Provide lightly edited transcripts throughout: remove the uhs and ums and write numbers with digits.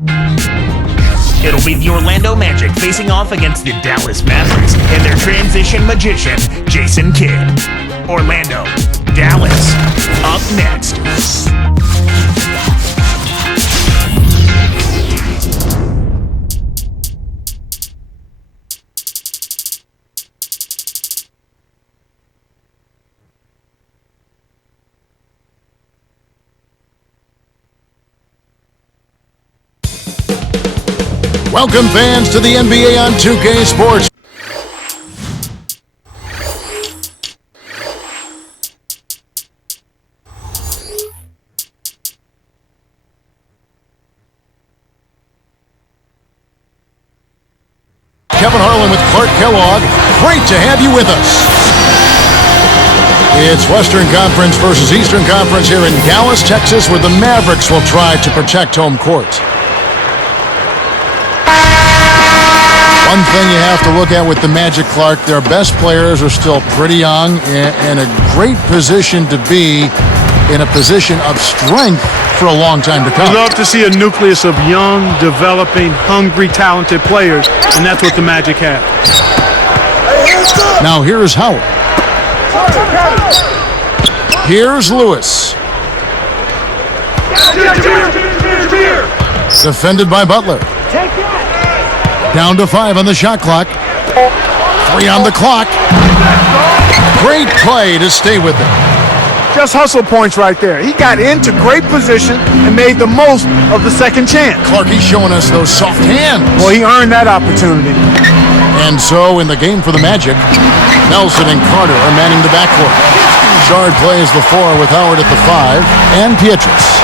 It'll be the Orlando Magic facing off against the Dallas Mavericks and their transition magician, Jason Kidd. Orlando, Dallas, up next. Welcome, fans, to the NBA on 2K Sports. Kevin Harlan with Clark Kellogg. Great to have you with us. It's Western Conference versus Eastern Conference here in Dallas, Texas, where the Mavericks will try to protect home court. One thing you have to look at with the Magic, Clark, their best players are still pretty young and a great position to be, in a position of strength for a long time to come. We'd love to see a nucleus of young, developing, hungry, talented players, and that's what the Magic have. Now here's Howard. Here's Lewis. Defended by Butler. Down to 5 on the shot clock. 3 on the clock. Great play to stay with it. Just hustle points right there. He got into great position and made the most of the second chance. Clarkie's showing us those soft hands. Well, he earned that opportunity. And so in the game for the Magic, Nelson and Carter are manning the backcourt. Rashard plays the 4 with Howard at the 5 and Pietrus.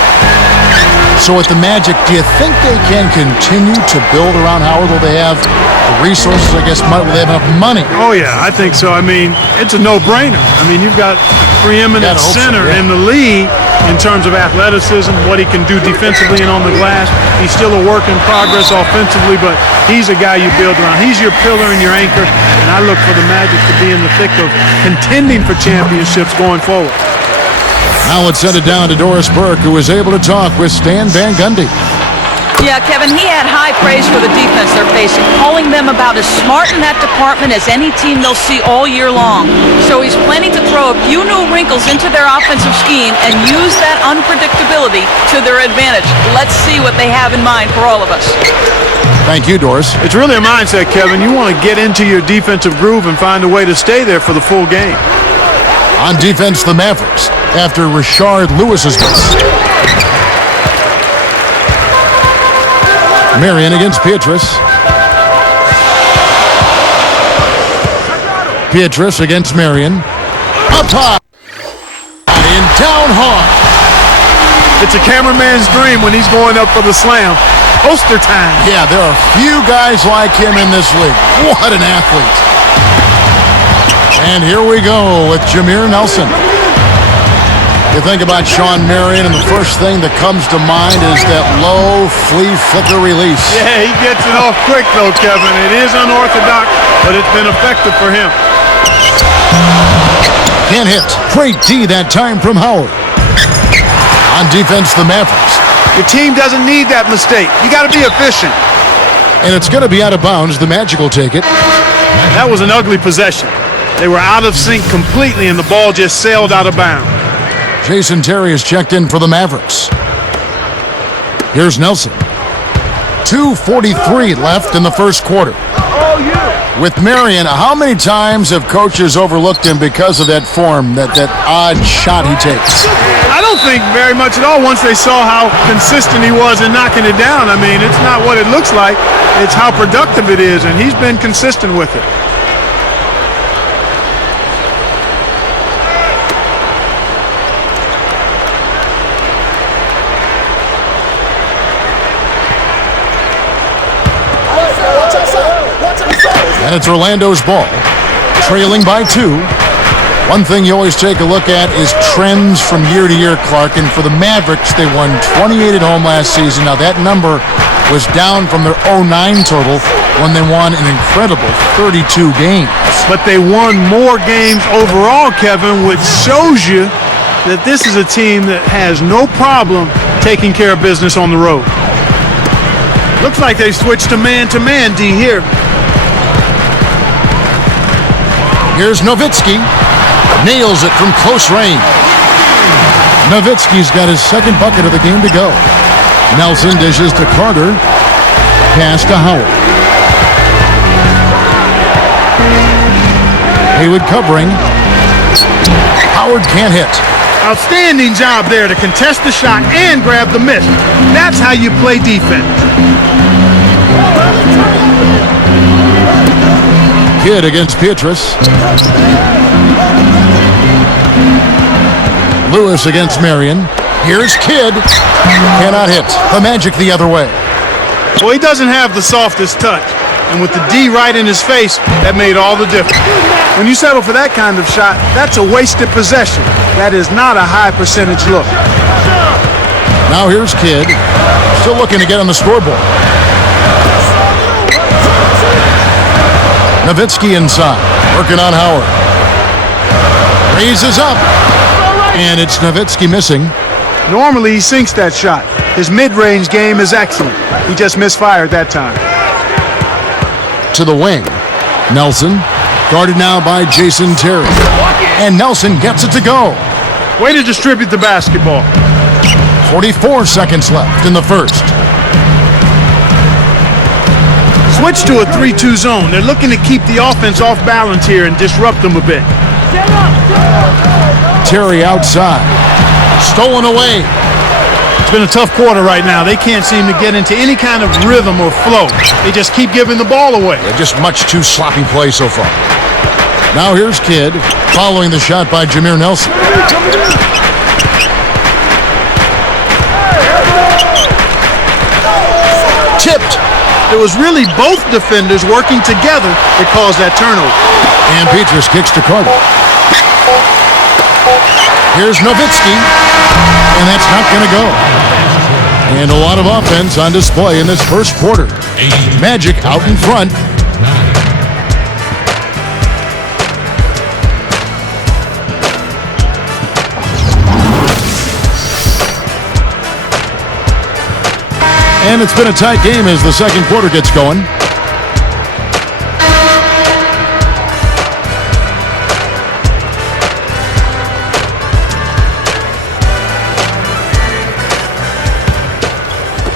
So with the Magic, do you think they can continue to build around Howard? Will they have the resources, I guess, will they have enough money? Oh, yeah, I think so. I mean, it's a no-brainer. I mean, you've got a preeminent center in the league in terms of athleticism, what he can do defensively and on the glass. He's still a work in progress offensively, but he's a guy you build around. He's your pillar and your anchor, and I look for the Magic to be in the thick of contending for championships going forward. Now let's send it down to Doris Burke, who was able to talk with Stan Van Gundy. Yeah, Kevin, he had high praise for the defense they're facing, calling them about as smart in that department as any team they'll see all year long. So he's planning to throw a few new wrinkles into their offensive scheme and use that unpredictability to their advantage. Let's see what they have in mind for all of us. Thank you, Doris. It's really a mindset, Kevin. You want to get into your defensive groove and find a way to stay there for the full game. On defense, the Mavericks, after Rashard Lewis's miss. Marion against Pietrus. Pietrus against Marion. Up high. And down hard. It's a cameraman's dream when he's going up for the slam. Poster time. Yeah, there are few guys like him in this league. What an athlete. And here we go with Jameer Nelson. You think about Sean Marion, and the first thing that comes to mind is that low flea flicker release. Yeah, he gets it off quick, though, Kevin. It is unorthodox, but it's been effective for him. Can't hit. Great D that time from Howard. On defense, the Mavericks. Your team doesn't need that mistake. You got to be efficient. And it's going to be out of bounds. The Magic will take it. That was an ugly possession. They were out of sync completely, and the ball just sailed out of bounds. Jason Terry is checked in for the Mavericks. Here's Nelson. 2:43 left in the first quarter. With Marion, how many times have coaches overlooked him because of that form, that odd shot he takes? I don't think very much at all once they saw how consistent he was in knocking it down. I mean, it's not what it looks like. It's how productive it is, and he's been consistent with it. And it's Orlando's ball, trailing by 2. One thing you always take a look at is trends from year to year, Clark. And for the Mavericks, they won 28 at home last season. Now that number was down from their 09 total when they won an incredible 32 games. But they won more games overall, Kevin, which shows you that this is a team that has no problem taking care of business on the road. Looks like they switched to man D here. Here's Nowitzki. Nails it from close range. Nowitzki's got his second bucket of the game to go. Nelson dishes to Carter. Pass to Howard. Haywood covering. Howard can't hit. Outstanding job there to contest the shot and grab the miss. That's how you play defense. Kidd against Pietrus. Lewis against Marion. Here's Kidd. Cannot hit. The Magic the other way. Well, he doesn't have the softest touch. And with the D right in his face, that made all the difference. When you settle for that kind of shot, that's a wasted possession. That is not a high percentage look. Now here's Kidd. Still looking to get on the scoreboard. Nowitzki inside. Working on Howard. Raises up. And it's Nowitzki missing. Normally he sinks that shot. His mid-range game is excellent. He just misfired that time. To the wing. Nelson. Guarded now by Jason Terry. And Nelson gets it to go. Way to distribute the basketball. 44 seconds left in the first. Switch to a 3-2 zone. They're looking to keep the offense off balance here and disrupt them a bit. Terry outside. Stolen away. It's been a tough quarter right now. They can't seem to get into any kind of rhythm or flow. They just keep giving the ball away. Yeah, just much too sloppy play so far. Now here's Kidd, following the shot by Jameer Nelson. Tipped. It was really both defenders working together that caused that turnover. And Pietrus kicks to Carter. Here's Nowitzki, and that's not going to go. And a lot of offense on display in this first quarter. Magic out in front. And it's been a tight game as the second quarter gets going.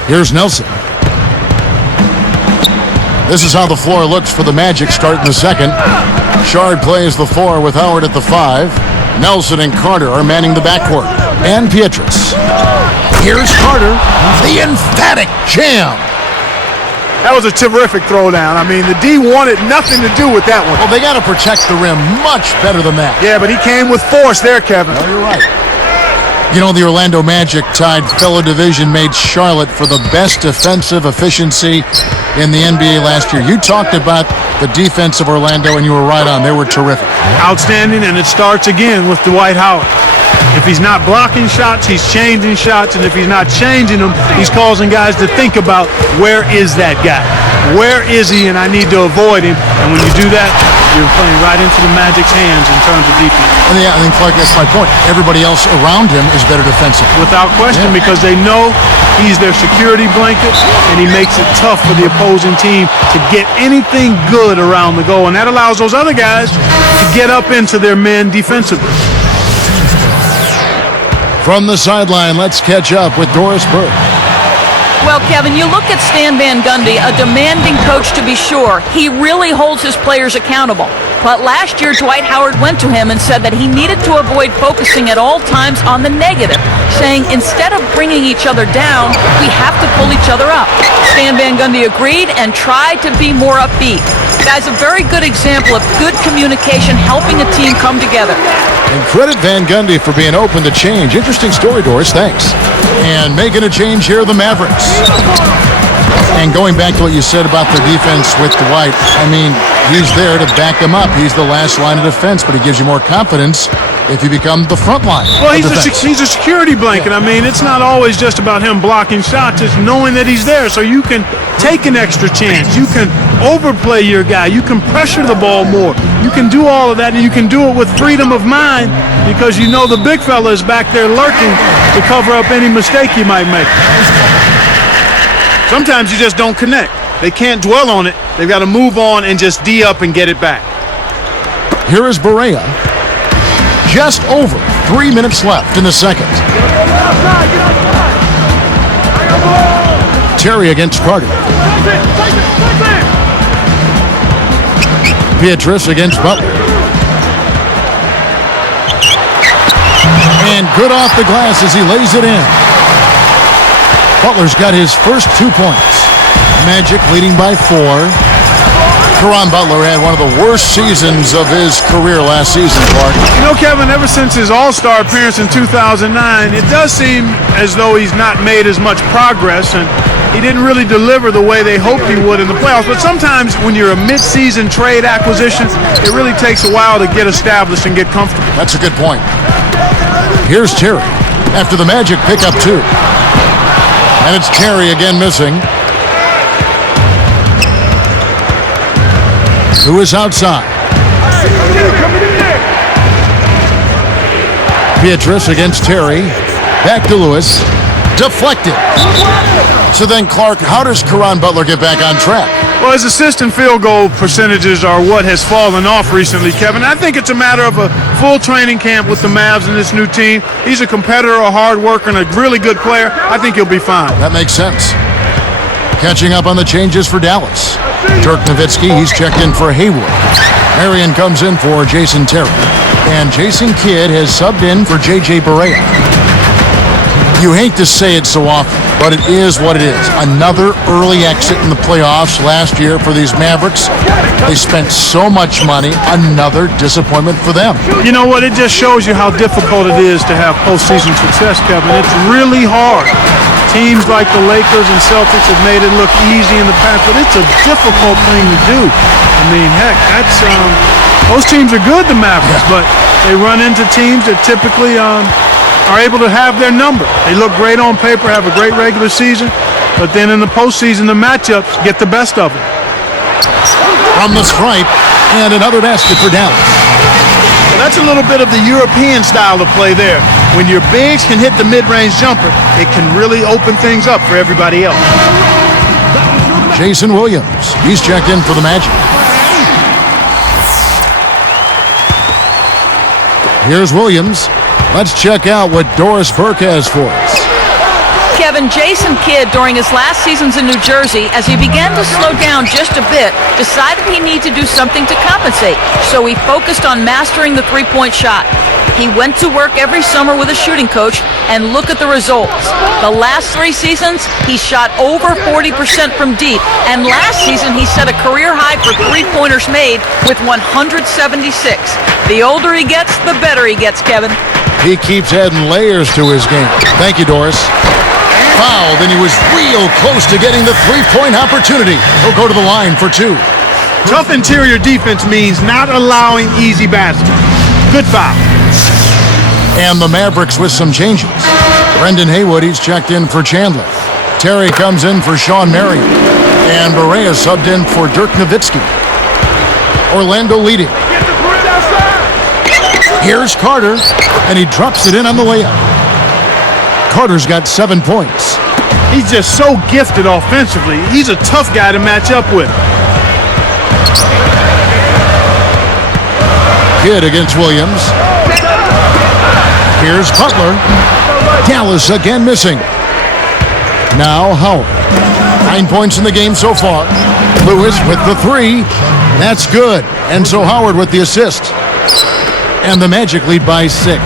Here's Nelson. This is how the floor looks for the Magic starting the second. Rashard plays the 4 with Howard at the 5. Nelson and Carter are manning the backcourt. And Pietrus. Here's Carter. The emphatic jam. That was a terrific throwdown. I mean, the D wanted nothing to do with that one. Well, they got to protect the rim much better than that. Yeah, but he came with force there, Kevin. Oh, you're right. You know, the Orlando Magic tied fellow division mate Charlotte for the best defensive efficiency in the NBA last year. You talked about the defense of Orlando, and you were right on. They were terrific. Outstanding, and it starts again with Dwight Howard. If he's not blocking shots, he's changing shots, and if he's not changing them, he's causing guys to think about, where is that guy? Where is he, and I need to avoid him. And when you do that, you're playing right into the Magic's hands in terms of defense. And yeah, I think, Clark, that's my point. Everybody else around him is better defensively. Without question, because they know he's their security blanket, and he makes it tough for the opposing team to get anything good around the goal, and that allows those other guys to get up into their men defensively. From the sideline, let's catch up with Doris Burke. Well, Kevin, you look at Stan Van Gundy, a demanding coach to be sure. He really holds his players accountable. But last year, Dwight Howard went to him and said that he needed to avoid focusing at all times on the negative, saying instead of bringing each other down, we have to pull each other up. Stan Van Gundy agreed and tried to be more upbeat. Guy's a very good example of good communication helping a team come together. And credit Van Gundy for being open to change. Interesting story, Doris. Thanks. And making a change here, the Mavericks. And going back to what you said about their defense with Dwight, I mean, he's there to back them up. He's the last line of defense, but he gives you more confidence if you become the front line. Well, he's a security blanket. I mean, it's not always just about him blocking shots. It's knowing that he's there so you can take an extra chance. You can overplay your guy. You can pressure the ball more. You can do all of that, and you can do it with freedom of mind because you know the big fella is back there lurking to cover up any mistake you might make. Sometimes you just don't connect. They can't dwell on it. They've got to move on and just D up and get it back. Here is Barea. Just over 3 minutes left in the second. Terry against Carter. Beatrice against Butler. And good off the glass as he lays it in. Butler's got his first 2 points. Magic leading by 4. Caron Butler had one of the worst seasons of his career last season, Clark. You know, Kevin, ever since his All-Star appearance in 2009, it does seem as though he's not made as much progress, and he didn't really deliver the way they hoped he would in the playoffs. But sometimes when you're a mid-season trade acquisition, it really takes a while to get established and get comfortable. That's a good point. Here's Terry after the Magic pick up 2. And it's Terry again missing. Who is outside? Beatrice against Terry. Back to Lewis. Deflected. So then, Clark, how does Caron Butler get back on track? Well, his assist and field goal percentages are what has fallen off recently, Kevin. I think it's a matter of a full training camp with the Mavs and this new team. He's a competitor, a hard worker, and a really good player. I think he'll be fine. That makes sense. Catching up on the changes for Dallas. Dirk Nowitzki, he's checked in for Hayward. Marion comes in for Jason Terry. And Jason Kidd has subbed in for J.J. Barea. You hate to say it so often, but it is what it is. Another early exit in the playoffs last year for these Mavericks. They spent so much money. Another disappointment for them. You know what? It just shows you how difficult it is to have postseason success, Kevin. It's really hard. Teams like the Lakers and Celtics have made it look easy in the past, but it's a difficult thing to do. I mean, heck, that's those teams are good, the Mavericks, but they run into teams that typically are able to have their number. They look great on paper, have a great regular season, but then in the postseason, the matchups get the best of them. From the stripe, and another basket for Dallas. That's a little bit of the European style of play there. When your bigs can hit the mid-range jumper, it can really open things up for everybody else. Jason Williams, he's checked in for the Magic. Here's Williams. Let's check out what Doris Burke has for us. Kevin, Jason Kidd, during his last seasons in New Jersey, as he began to slow down just a bit, decided he needed to do something to compensate. So he focused on mastering the three-point shot. He went to work every summer with a shooting coach, and look at the results. The last 3 seasons, he shot over 40% from deep, and last season he set a career high for three-pointers made with 176. The older he gets, the better he gets, Kevin. He keeps adding layers to his game. Thank you, Doris. Fouled, and he was real close to getting the three-point opportunity. He'll go to the line for 2. Tough interior defense means not allowing easy baskets. Good foul. And the Mavericks with some changes. Brendan Haywood, he's checked in for Chandler. Terry comes in for Sean Marion. And Barea subbed in for Dirk Nowitzki. Orlando leading. Here's Carter, and he drops it in on the layup. Carter's got 7 points. He's just so gifted offensively. He's a tough guy to match up with. Kidd against Williams. Here's Butler. Dallas again missing. Now Howard. 9 points in the game so far. Lewis with the 3. That's good. And so Howard with the assist. And the Magic lead by 6.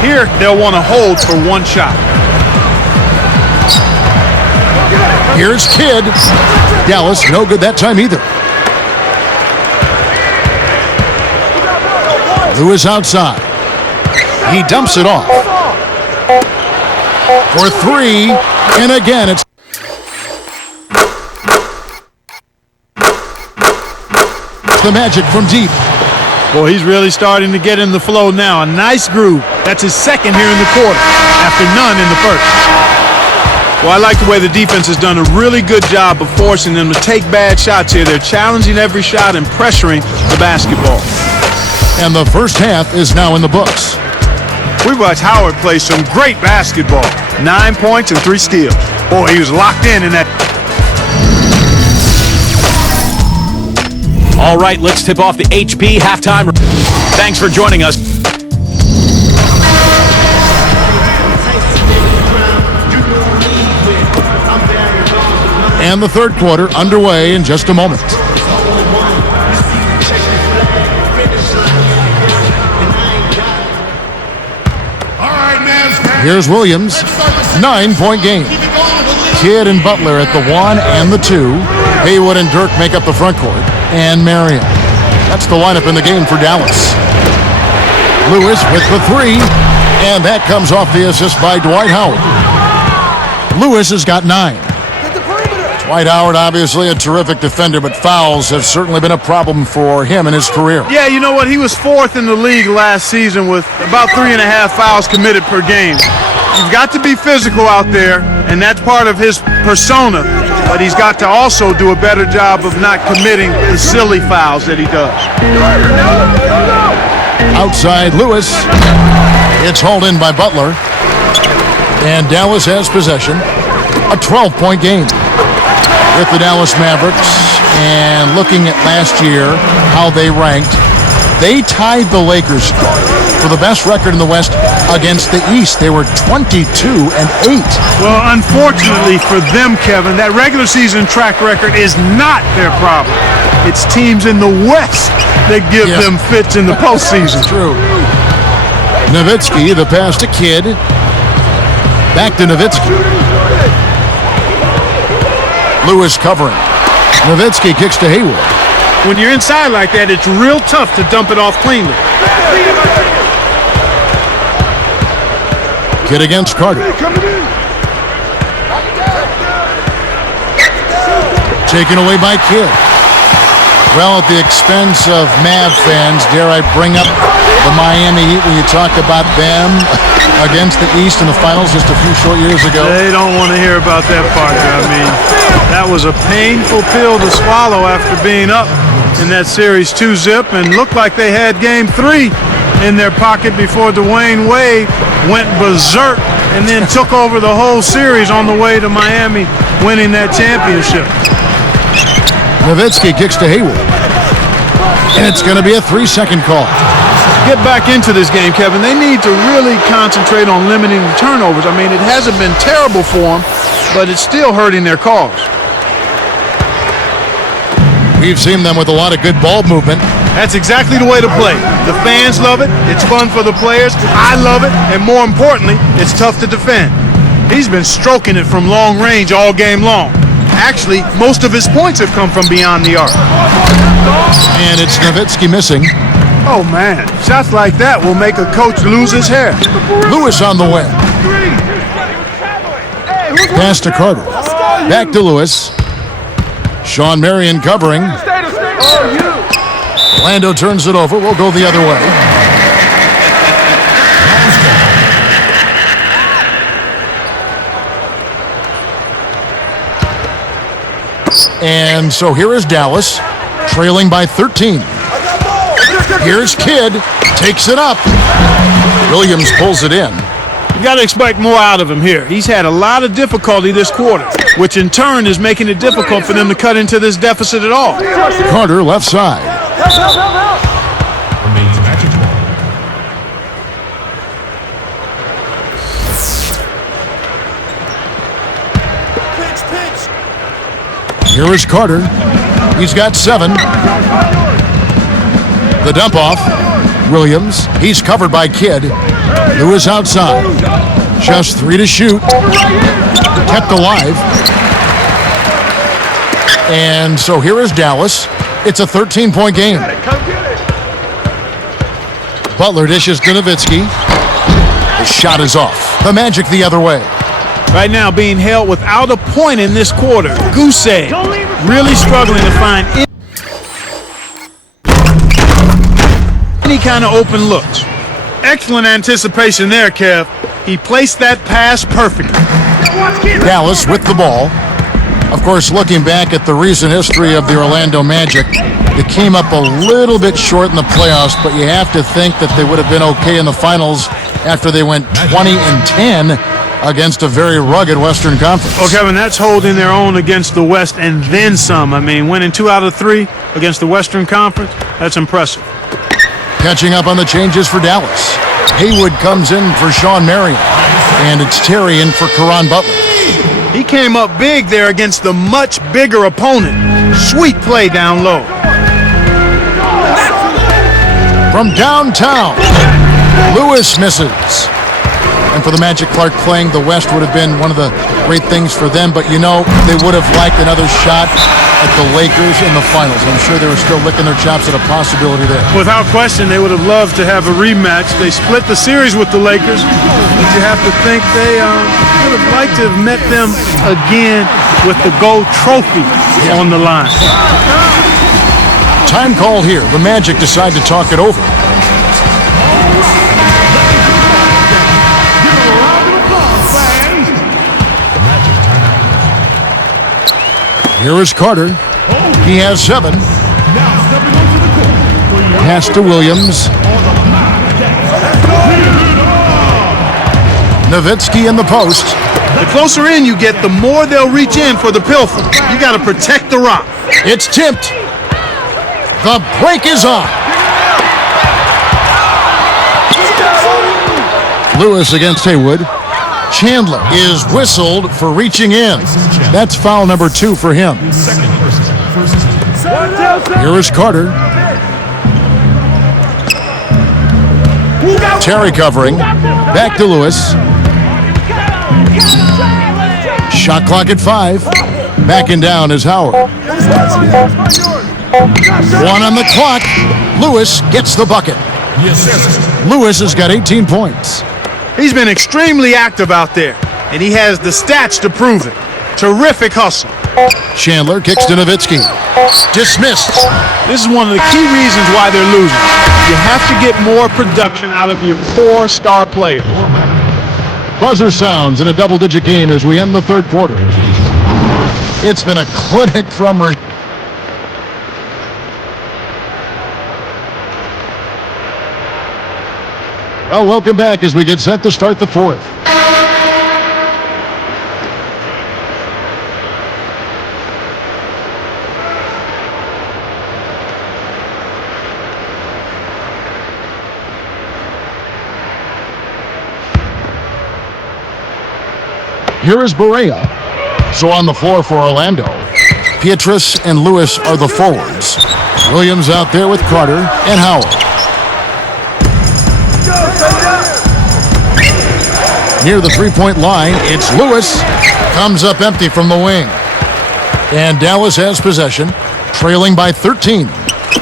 Here, they'll want to hold for 1 shot. Here's Kidd. Dallas, no good that time either. Lewis outside. He dumps it off. For 3. And again, it's the Magic from deep. Boy, he's really starting to get in the flow now. A nice groove. That's his second here in the quarter, after none in the first. Well, I like the way the defense has done a really good job of forcing them to take bad shots here. They're challenging every shot and pressuring the basketball. And the first half is now in the books. We watched Howard play some great basketball. 9 points and 3 steals. Boy, he was locked in that. All right, let's tip off the HP halftime. Thanks for joining us. And the third quarter underway in just a moment. Here's Williams, 9-point game. Kidd and Butler at the 1 and the 2. Haywood and Dirk make up the front court. And Marion. That's the lineup in the game for Dallas. Lewis with the 3. And that comes off the assist by Dwight Howard. Lewis has got 9. Dwight Howard, obviously a terrific defender, but fouls have certainly been a problem for him in his career. Yeah, you know what? He was 4th in the league last season with about 3.5 fouls committed per game. You've got to be physical out there, and that's part of his persona, but he's got to also do a better job of not committing the silly fouls that he does. Outside Lewis. It's hauled in by Butler. And Dallas has possession. A 12-point game with the Dallas Mavericks. And looking at last year, how they ranked, they tied the Lakers for the best record in the West against the East. They were 22-8. Well, unfortunately for them, Kevin, that regular season track record is not their problem. It's teams in the West that give them fits in the postseason. True. Nowitzki, the pass to Kidd. Back to Nowitzki. Lewis covering. Nowitzki kicks to Haywood. When you're inside like that, it's real tough to dump it off cleanly. Kidd against Carter. Taken away by Kidd. Well, at the expense of Mav fans, dare I bring up the Miami Heat when you talk about them against the East in the finals just a few short years ago? They don't want to hear about that, Parker. I mean, that was a painful pill to swallow after being up in that series 2-zip and looked like they had game 3 in their pocket before Dwayne Wade went berserk and then took over the whole series on the way to Miami winning that championship. Nowitzki kicks to Haywood. And it's going to be a 3-second call. Get back into this game, Kevin. They need to really concentrate on limiting the turnovers. I mean, it hasn't been terrible for them, but it's still hurting their cause. We've seen them with a lot of good ball movement. That's exactly the way to play. The fans love it. It's fun for the players. I love it. And more importantly, it's tough to defend. He's been stroking it from long range all game long. Actually, most of his points have come from beyond the arc. And it's Nowitzki missing. Oh, man. Shots like that will make a coach lose his hair. Lewis on the way. Pass to Carter. Back to Lewis. Sean Marion covering. Orlando turns it over. We'll go the other way. And so here is Dallas, trailing by 13. Here's Kidd, takes it up. Williams pulls it in. You got to expect more out of him here. He's had a lot of difficulty this quarter, which in turn is making it difficult for them to cut into this deficit at all. Carter left side. Here is Carter. He's got 7. The dump off. Williams. He's covered by Kidd. Lewis outside. Just 3 to shoot. Kept alive. And so here is Dallas. It's a 13-point game. Butler dishes to Nowitzki. The shot is off. The Magic the other way. Right now being held without a point in this quarter. Goose egg. Really struggling to find any kind of open looks. Excellent anticipation there, Kev. He placed that pass perfectly. Dallas with the ball. Of course, looking back at the recent history of the Orlando Magic, they came up a little bit short in the playoffs, but you have to think that they would have been okay in the finals after they went 20-10 against a very rugged Western Conference. Well, Kevin, that's holding their own against the West and then some. I mean, winning 2 out of 3 against the Western Conference, that's impressive. Catching up on the changes for Dallas. Haywood comes in for Sean Marion, and it's Terry in for Caron Butler. He came up big there against the much bigger opponent. Sweet play down low. From downtown, Lewis misses. And for the Magic, Clark playing the West would have been one of the great things for them, but you know, they would have liked another shot at the Lakers in the finals. I'm sure they were still licking their chops at a possibility there. Without question, they would have loved to have a rematch. They split the series with the Lakers, but you have to think they would have liked to have met them again with the gold trophy on the line. Time call here. The Magic decide to talk it over. Here is Carter. He has 7. Pass to Williams. Nowitzki in the post. The closer in you get, the more they'll reach in for the pilfer. You got to protect the rock. It's tipped. The break is on. Lewis against Haywood. Chandler is whistled for reaching in. That's foul number 2 for him. Here is Carter. Terry covering. Back to Lewis. Shot clock at 5. Backing down is Howard. 1 on the clock. Lewis gets the bucket. Lewis has got 18 points. He's been extremely active out there, and he has the stats to prove it. Terrific hustle. Chandler kicks to Nowitzki. Dismissed. This is one of the key reasons why they're losing. You have to get more production out of your 4-star players. Buzzer sounds in a double-digit game as we end the third quarter. It's been a clinic from Rashard. Well, welcome back as we get set to start the fourth. Here is Barea. So on the floor for Orlando, Pietrus and Lewis are the forwards. Williams out there with Carter and Howell. Near the three-point line, it's Lewis. Comes up empty from the wing. And Dallas has possession, trailing by 13.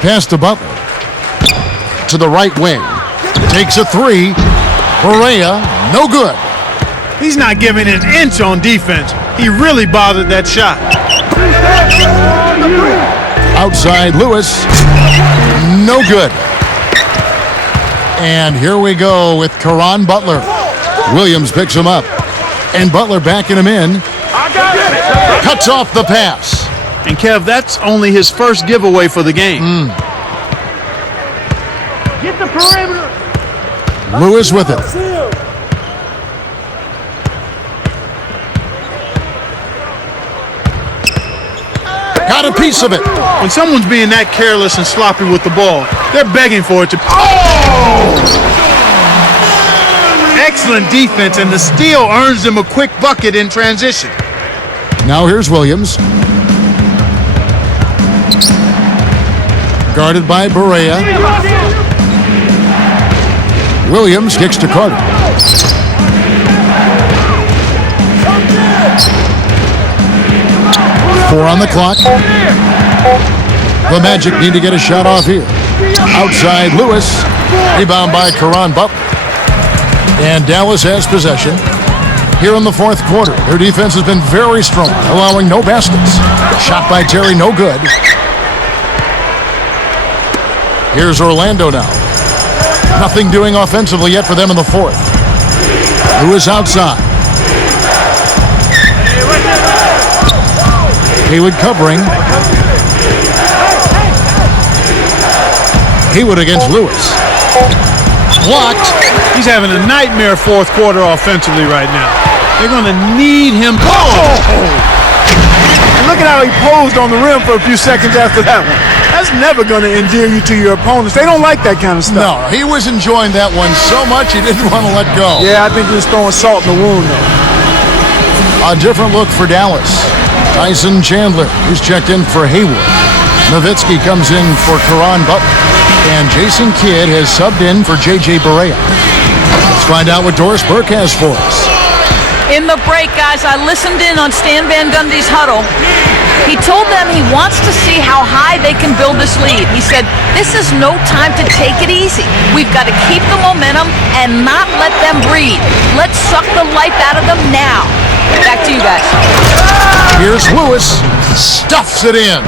Pass to Butler. To the right wing. Takes a 3. Barea, no good. He's not giving an inch on defense. He really bothered that shot. Outside Lewis, no good. And here we go with Caron Butler. Williams picks him up. And Butler backing him in. Cuts off the pass. And Kev, that's only his first giveaway for the game. Get the perimeter. Lewis with it. Got a piece of it. When someone's being that careless and sloppy with the ball, they're begging for it to... Oh! Excellent defense, and the steal earns them a quick bucket in transition. Now here's Williams. Guarded by Barea. Williams kicks to Carter. Four on the clock. The Magic need to get a shot off here. Outside Lewis. Rebound by Caron Butler. And Dallas has possession. Here in the fourth quarter, their defense has been very strong, allowing no baskets. Shot by Terry, no good. Here's Orlando now. Nothing doing offensively yet for them in the fourth. Lewis outside. Haywood covering. Haywood against Lewis. Blocked. He's having a nightmare fourth quarter offensively right now. They're going to need him. And look at how he posed on the rim for a few seconds after that one. That's never going to endear you to your opponents. They don't like that kind of stuff. No, he was enjoying that one so much he didn't want to let go. Yeah, I think he was throwing salt in the wound, though. A different look for Dallas. Tyson Chandler, who's checked in for Hayward. Nowitzki comes in for Karan Butler. And Jason Kidd has subbed in for J.J. Barea. Let's find out what Doris Burke has for us. In the break, guys, I listened in on Stan Van Gundy's huddle. He told them he wants to see how high they can build this lead. He said, this is no time to take it easy. We've got to keep the momentum and not let them breathe. Let's suck the life out of them now. Back to you guys. Here's Lewis. Stuffs it in.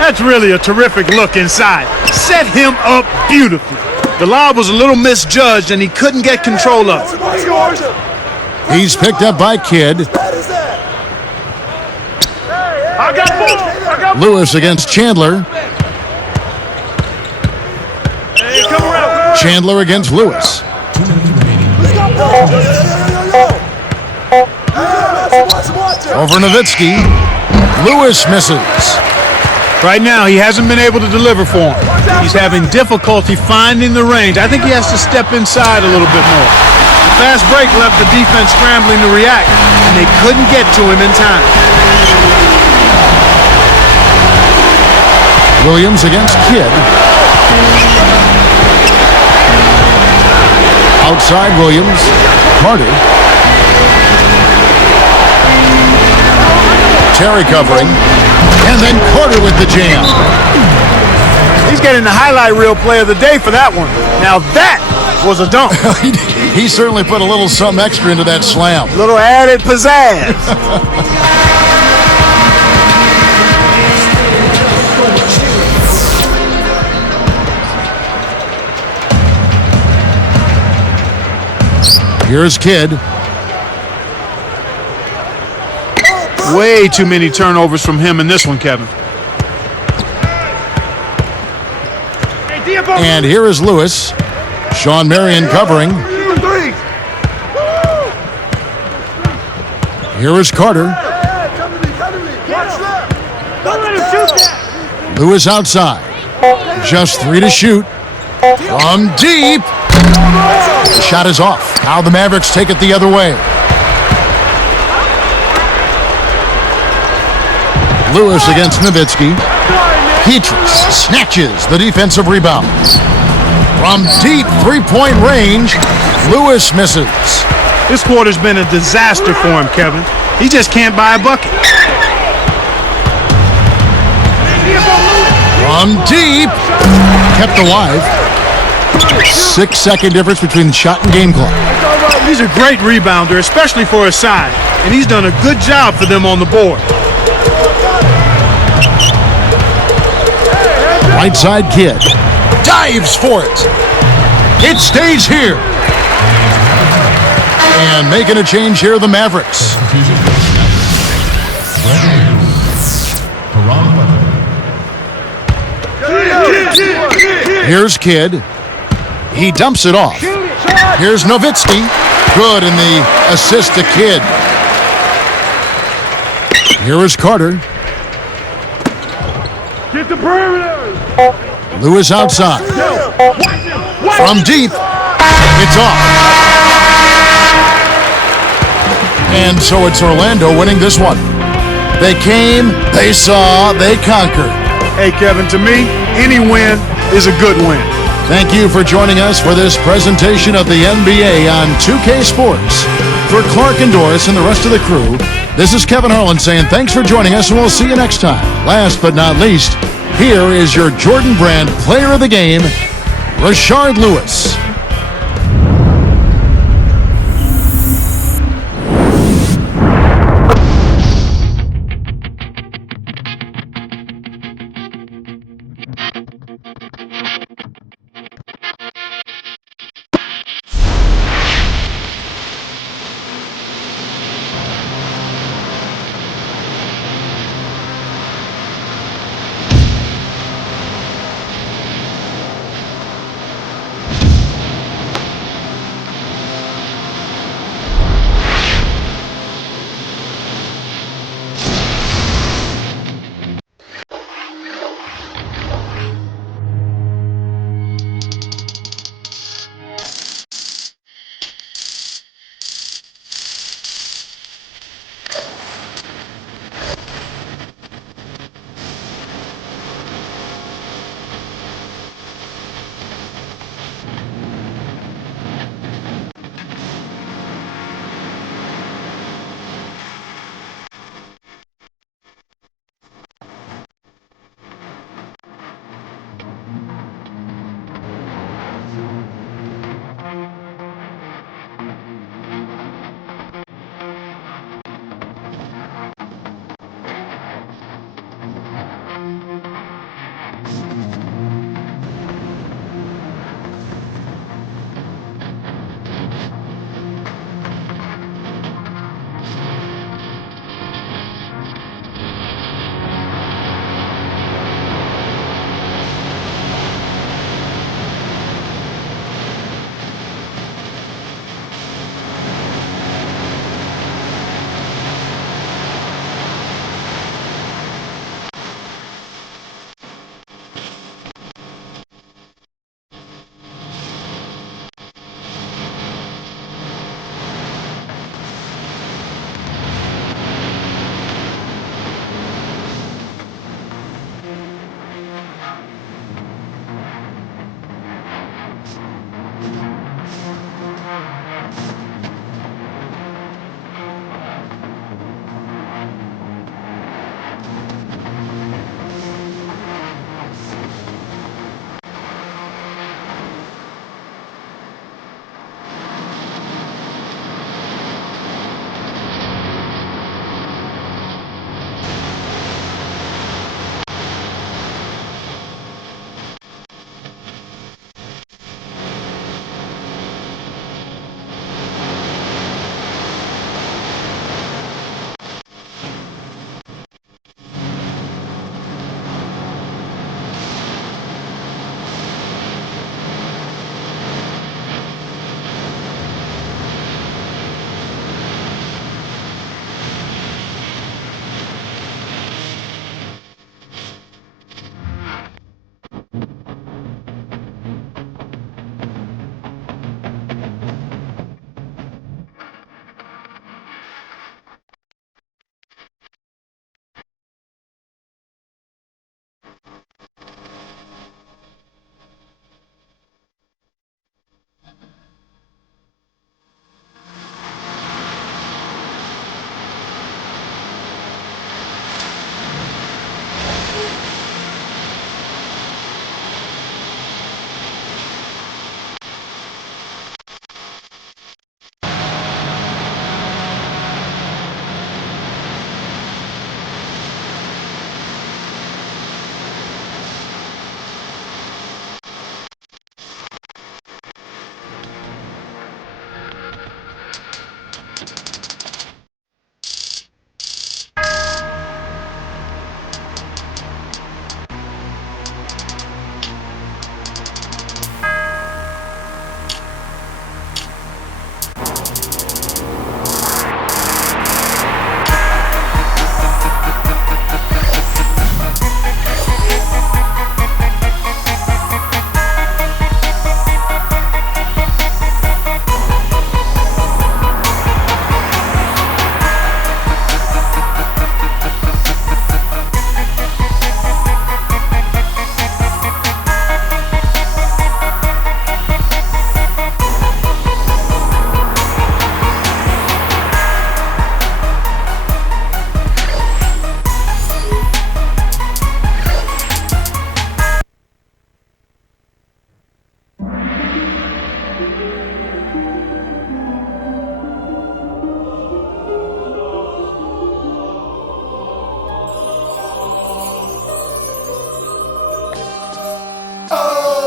That's really a terrific look inside. Set him up beautifully. The lob was a little misjudged and he couldn't get control of it. He's picked up by Kidd. Lewis against Chandler. Chandler against Lewis. Over Nowitzki. Lewis misses. Right now, he hasn't been able to deliver for him. He's having difficulty finding the range. I think he has to step inside a little bit more. The fast break left the defense scrambling to react, and they couldn't get to him in time. Williams against Kidd. Outside Williams. Carter. Terry covering. And then Carter with the jam. He's getting the highlight reel play of the day for that one. Now that was a dunk. He certainly put a little something extra into that slam. Little added pizzazz. Here's Kidd. Way too many turnovers from him in this one, Kevin. And here is Lewis. Sean Marion covering. Here is Carter. Lewis outside. Just 3 to shoot. From deep. The shot is off. Now the Mavericks take it the other way. Lewis against Nowitzki. Petrus snatches the defensive rebound. From deep three-point range, Lewis misses. This quarter's been a disaster for him, Kevin. He just can't buy a bucket. From deep, kept alive. 6-second difference between the shot and game clock. He's a great rebounder, especially for his size, and he's done a good job for them on the board. Right side Kidd. Dives for it. It stays here. And making a change here, the Mavericks. Here's Kidd. He dumps it off. Here's Nowitzki. Good in the assist to Kidd. Here is Carter. Get the perimeter. Lewis outside. From deep. It's off. And so it's Orlando winning this one. They came, they saw, they conquered. Hey, Kevin, to me, any win is a good win. Thank you for joining us for this presentation of the NBA on 2K Sports. For Clark and Doris and the rest of the crew, this is Kevin Harlan saying thanks for joining us, and we'll see you next time. Last but not least, here is your Jordan Brand Player of the Game, Rashard Lewis.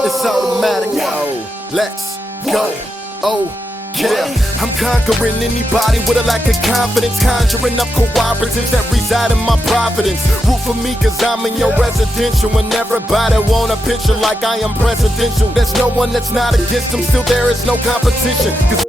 It's automatic. Yo, let's go. Oh, yeah. I'm conquering anybody with a lack of confidence, conjuring up cooperatives that reside in my providence. Root for me cause I'm in your residential, and everybody want a picture like I am presidential. There's no one that's not against them, still there is no competition. 'Cause